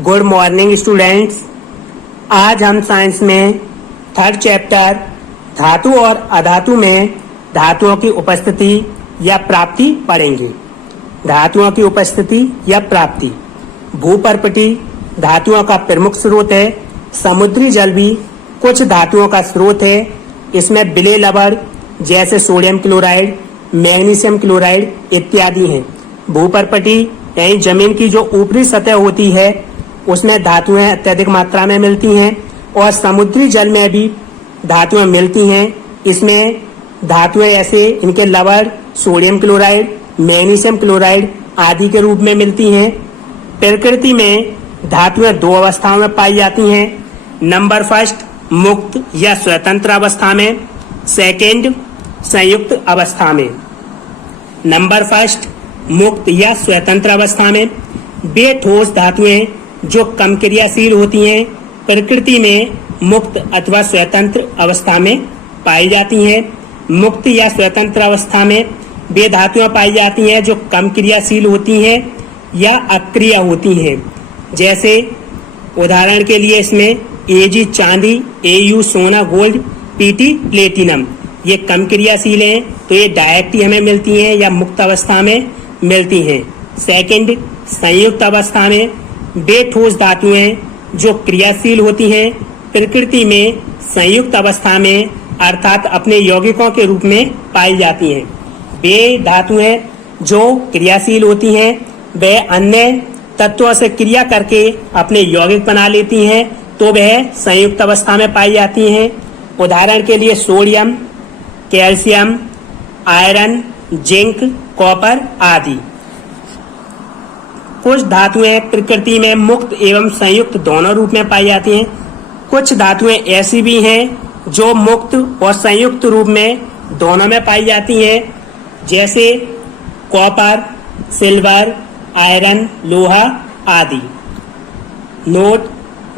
Good morning students. आज हम science में थर्ड चैप्टर धातु और अधातु में धातुओं की उपस्थिति या प्राप्ति पढ़ेंगे। धातुओं की उपस्थिति या प्राप्ति। भूपर्पटी धातुओं का प्रमुख स्रोत है। समुद्री जल भी कुछ धातुओं का स्रोत है। इसमें विलेय लवण जैसे सोडियम क्लोराइड, मैग्नीशियम क्लोराइड इत्यादि हैं। भूपर्पटी यानी जमीन की जो ऊपरी सतह होती है उसमें धातुएं अत्यधिक मात्रा में मिलती हैं और समुद्री जल में भी धातुएं मिलती हैं। इसमें धातुएं ऐसे इनके लवण सोडियम क्लोराइड, मैग्नीशियम क्लोराइड आदि के रूप में मिलती हैं। प्रकृति में धातुएं दो अवस्थाओं में पाई जाती हैं। नंबर फर्स्ट मुक्त या स्वतंत्र अवस्था में, सेकेंड संयुक्त अवस्था में। नंबर फर्स्ट मुक्त या स्वतंत्र अवस्था में वे ठोस धातुएं जो कम क्रियाशील होती हैं प्रकृति में मुक्त अथवा स्वतंत्र अवस्था में पाई जाती हैं। मुक्त या स्वतंत्र अवस्था में वे धातुएं पाई जाती हैं जो कम क्रियाशील होती हैं या अक्रिय होती हैं। जैसे उदाहरण के लिए इसमें Ag चांदी, Au सोना, गोल्ड, Pt प्लेटिनम ये कम क्रियाशील हैं तो ये डायरेक्ट ही हमें मिलती हैं या मुक्त अवस्था में मिलती हैं। सेकंड संयुक्त अवस्था में वे ठोस धातुएं जो क्रियाशील होती हैं प्रकृति में संयुक्त अवस्था में अर्थात अपने यौगिकों के रूप में पाई जाती हैं। वे धातुएं जो क्रियाशील होती हैं वे अन्य तत्वों से क्रिया करके अपने यौगिक बना लेती हैं तो वह संयुक्त अवस्था में पाई जाती हैं। उदाहरण के लिए sodium, calcium, iron, zinc, copper आदि। कुछ धातुएं प्रकृति में मुक्त एवं संयुक्त दोनों रूप में पाई जाती हैं। कुछ धातुएं ऐसी भी हैं जो मुक्त और संयुक्त रूप में दोनों में पाई जाती हैं। जैसे कॉपर, सिल्वर, आयरन, लोहा आदि। नोट: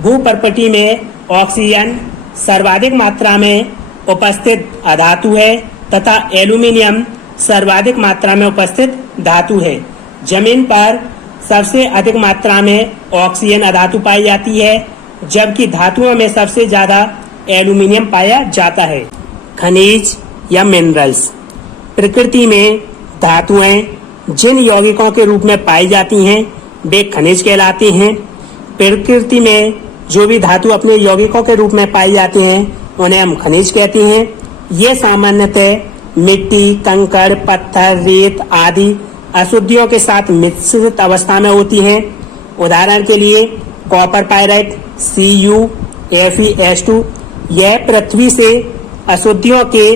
भूपर्पटी में ऑक्सीजन सर्वाधिक मात्रा में उपस्थित अधातु है तथा एल्यूमिनियम सर्वाधिक मात्रा में उपस्थित धातु है। जमीन पर सबसे अधिक मात्रा में ऑक्सीजन अधातु पाई जाती है जबकि धातुओं में सबसे ज्यादा एल्यूमिनियम पाया जाता है। खनिज या मिनरल्स। प्रकृति में धातुएं जिन यौगिकों के रूप में पाई जाती हैं वे खनिज कहलाती हैं। प्रकृति में जो भी धातु अपने यौगिकों के रूप में पाई जाती हैं उन्हें हम खनिज कहते हैं। ये सामान्यतः मिट्टी, कंकड़, पत्थर, रेत आदि अशुद्धियों के साथ मिश्रित अवस्था में होती हैं। उदाहरण के लिए कॉपर पायराइट CuFeS2 यह पृथ्वी से अशुद्धियों के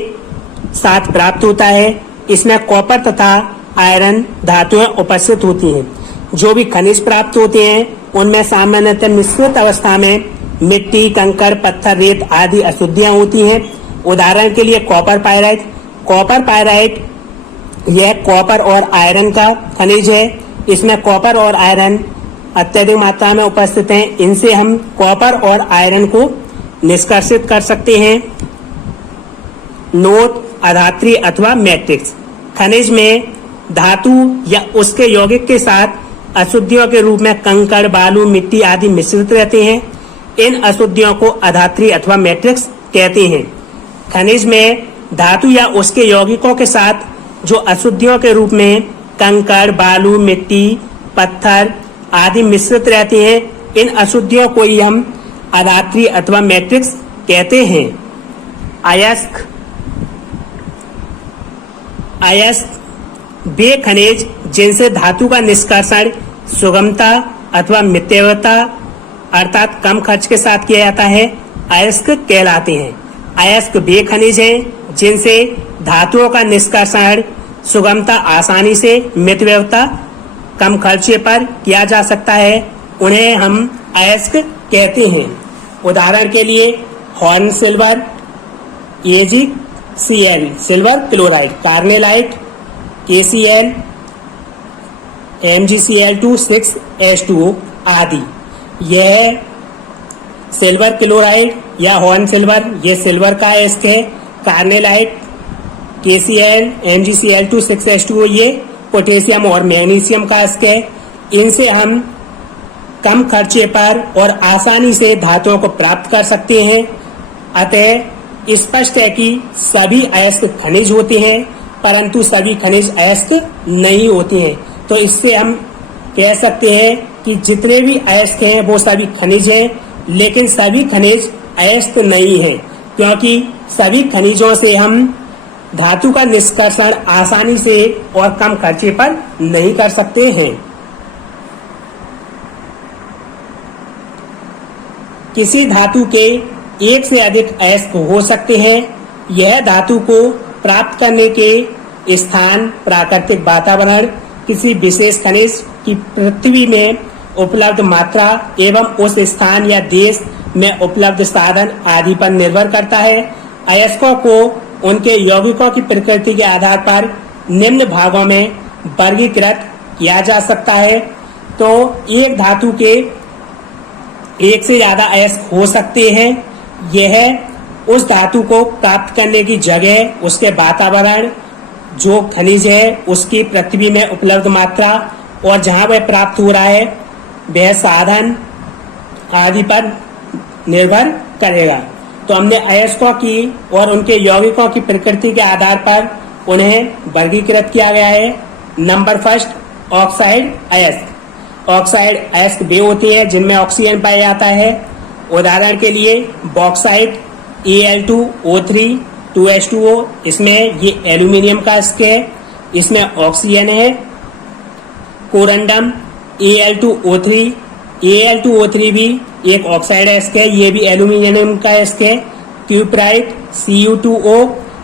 साथ प्राप्त होता है। इसमें कॉपर तथा आयरन धातुएं उपस्थित होती हैं। जो भी खनिज प्राप्त होते हैं उनमें सामान्यतः मिश्रित अवस्था में मिट्टी, कंकड़, पत्थर, रेत आदि अशुद्धियां होती हैं। उदाहरण के लिए कॉपर पायराइट। कॉपर पायराइट यह कॉपर और आयरन का खनिज है। इसमें कॉपर और आयरन अत्यधिक मात्रा में उपस्थित हैं। इनसे हम कॉपर और आयरन को निष्कर्षित कर सकते हैं। नोट: अधात्री अथवा मैट्रिक्स। खनिज में धातु या उसके यौगिक के साथ अशुद्धियों के रूप में कंकड़, बालू, मिट्टी आदि मिश्रित रहते हैं। इन अशुद्धियों को अधात्री अथवा मैट्रिक्स कहते हैं। खनिज में धातु या उसके यौगिकों के साथ जो अशुद्धियों के रूप में कंकड़, बालू, मिट्टी, पत्थर आदि मिश्रित रहते हैं इन अशुद्धियों को ही हम अधात्री अथवा मैट्रिक्स कहते हैं। अयस्क। अयस्क वे खनिज जिनसे धातु का निष्कर्षण सुगमता अथवा मितव्ययता अर्थात कम खर्च के साथ किया जाता है अयस्क कहलाते हैं। अयस्क वे खनिज हैं जिनसे धातुओं का निष्कर्षण सुगमता आसानी से मितव्ययता कम खर्चे पर किया जा सकता है उन्हें हम अयस्क कहते हैं। उदाहरण के लिए horn silver, AgCl silver chloride, carnallite KCl, MgCl2 6H2O आदि। यह सिल्वर क्लोराइड या हॉर्न सिल्वर ये सिल्वर का अयस्क है। कार्नेलाइट KCl, MgCl2 6H2O ये पोटेशियम और मैग्नीशियम का अयस्क है। इनसे हम कम खर्चे पर और आसानी से धातुओं को प्राप्त कर सकते हैं। अतः स्पष्ट है कि सभी अयस्क खनिज होते हैं, परंतु सभी खनिज अयस्क नहीं होते हैं। तो इससे हम कह सकते हैं कि जितने भी अयस्क हैं वो सभी खनिज हैं, लेकिन सभी खनिज अयस्क नहीं हैं, क्योंकि सभी खनिजों से हम धातु का निष्कर्षण आसानी से और कम खर्चे पर नहीं कर सकते हैं। किसी धातु के एक से अधिक अयस्क हो सकते हैं। यह धातु को प्राप्त करने के स्थान, प्राकृतिक वातावरण, किसी विशेष खनिज की पृथ्वी में उपलब्ध मात्रा एवं उस स्थान या देश में उपलब्ध साधन आदि पर निर्भर करता है। अयस्कों को उनके यौगिकों की प्रकृति के आधार पर निम्न भागों में वर्गीकृत किया जा सकता है। तो एक धातु के एक से ज्यादा अयस्क हो सकते हैं। यह उस धातु को प्राप्त करने की जगह, उसके वातावरण, जो खनिज है उसकी पृथ्वी में उपलब्ध मात्रा और जहां वह प्राप्त हो रहा है वह साधन आदि पर निर्भर करेगा। तो हमने अयस्कों की और उनके यौगिकों की प्रकृति के आधार पर उन्हें वर्गीकृत किया गया है। नंबर फर्स्ट, ऑक्साइड अयस्क। ऑक्साइड अयस्क वे होते हैं जिनमें ऑक्सीजन पाया जाता है। उदाहरण के लिए बॉक्साइट Al2O3 2H2O, इसमें ये एल्यूमिनियम का अयस्क है, इसमें ऑक्सीजन है। कोरंडम Al2O3, Al2O3 भी एक ऑक्साइड अयस्क है, ये भी एल्यूमिनियम का अयस्क है। क्यूप्राइट Cu2O,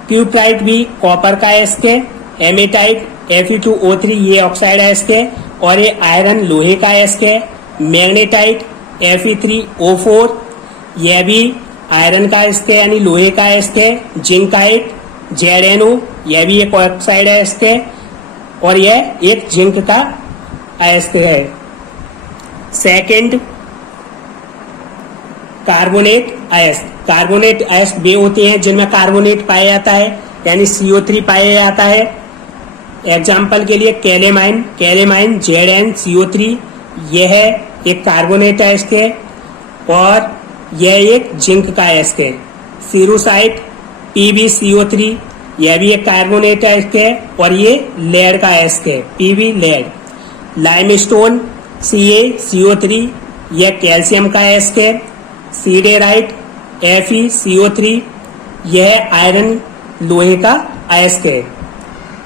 क्यूप्राइट भी कॉपर का अयस्क है। हेमेटाइट Fe2O3, ये ऑक्साइड अयस्क है और ये आयरन लोहे का अयस्क है। मैग्नेटाइट Fe3O4, यह भी आयरन का अयस्क है यानी लोहे का अयस्क है। जिंकाइट ZnO, यह भी एक ऑक्साइड अयस्क है और यह एक जिंक का अयस्क है। सेकंड, कार्बोनेट अयस्क। कार्बोनेट अयस्क वे होते हैं जिनमें कार्बोनेट पाया जाता है यानी CO3 पाया जाता है। एग्जाम्पल के लिए कैलेमाइन, कैलेमाइन ZnCO3, यह एक कार्बोनेट अयस्क है और यह एक जिंक का अयस्क है। सीरोसाइट PbCO3, यह भी एक कार्बोनेट अयस्क है और ये लेड का अयस्क है, Pb लेड। लाइमस्टोन CaCO3, यह कैल्शियम का अयस्क है। सीडेराइट FeCO3, यह आयरन लोहे का अयस्क है।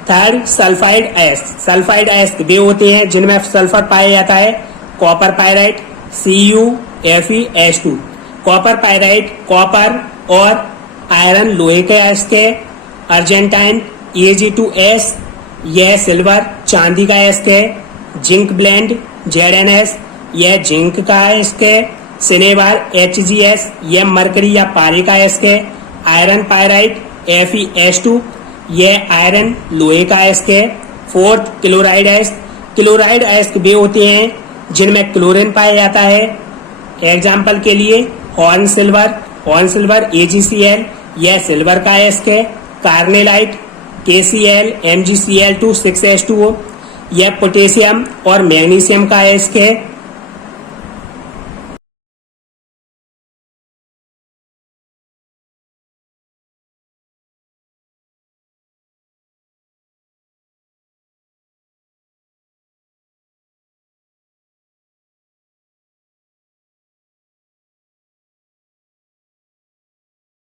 थर्ड, सल्फाइड अयस्क। सल्फाइड अयस्क वे होते हैं जिनमें सल्फर पाया जाता है। Copper pyrite CuFeH2, copper pyrite copper और आयरन लोहे के अयस्क है। अर्जेंटाइन Ag2S, यह सिल्वर चांदी का अयस्क है। जिंक ब्लेंड ZnS, यह जिंक का अयस्क है। सिनेबार HgS, यह मरकरी या पारे का अयस्क है। आयरन पायराइट FeH2, यह आयरन लोहे का अयस्क है। फोर्थ, क्लोराइड अयस्क। क्लोराइड अयस्क वे होते हैं जिनमें क्लोरीन पाया जाता है। एग्जाम्पल के लिए horn silver, horn silver AgCl, यह सिल्वर का अयस्क है। कार्नेलाइट KCl MgCl2 6H2O, यह पोटेशियम और मैग्नीशियम का अयस्क है।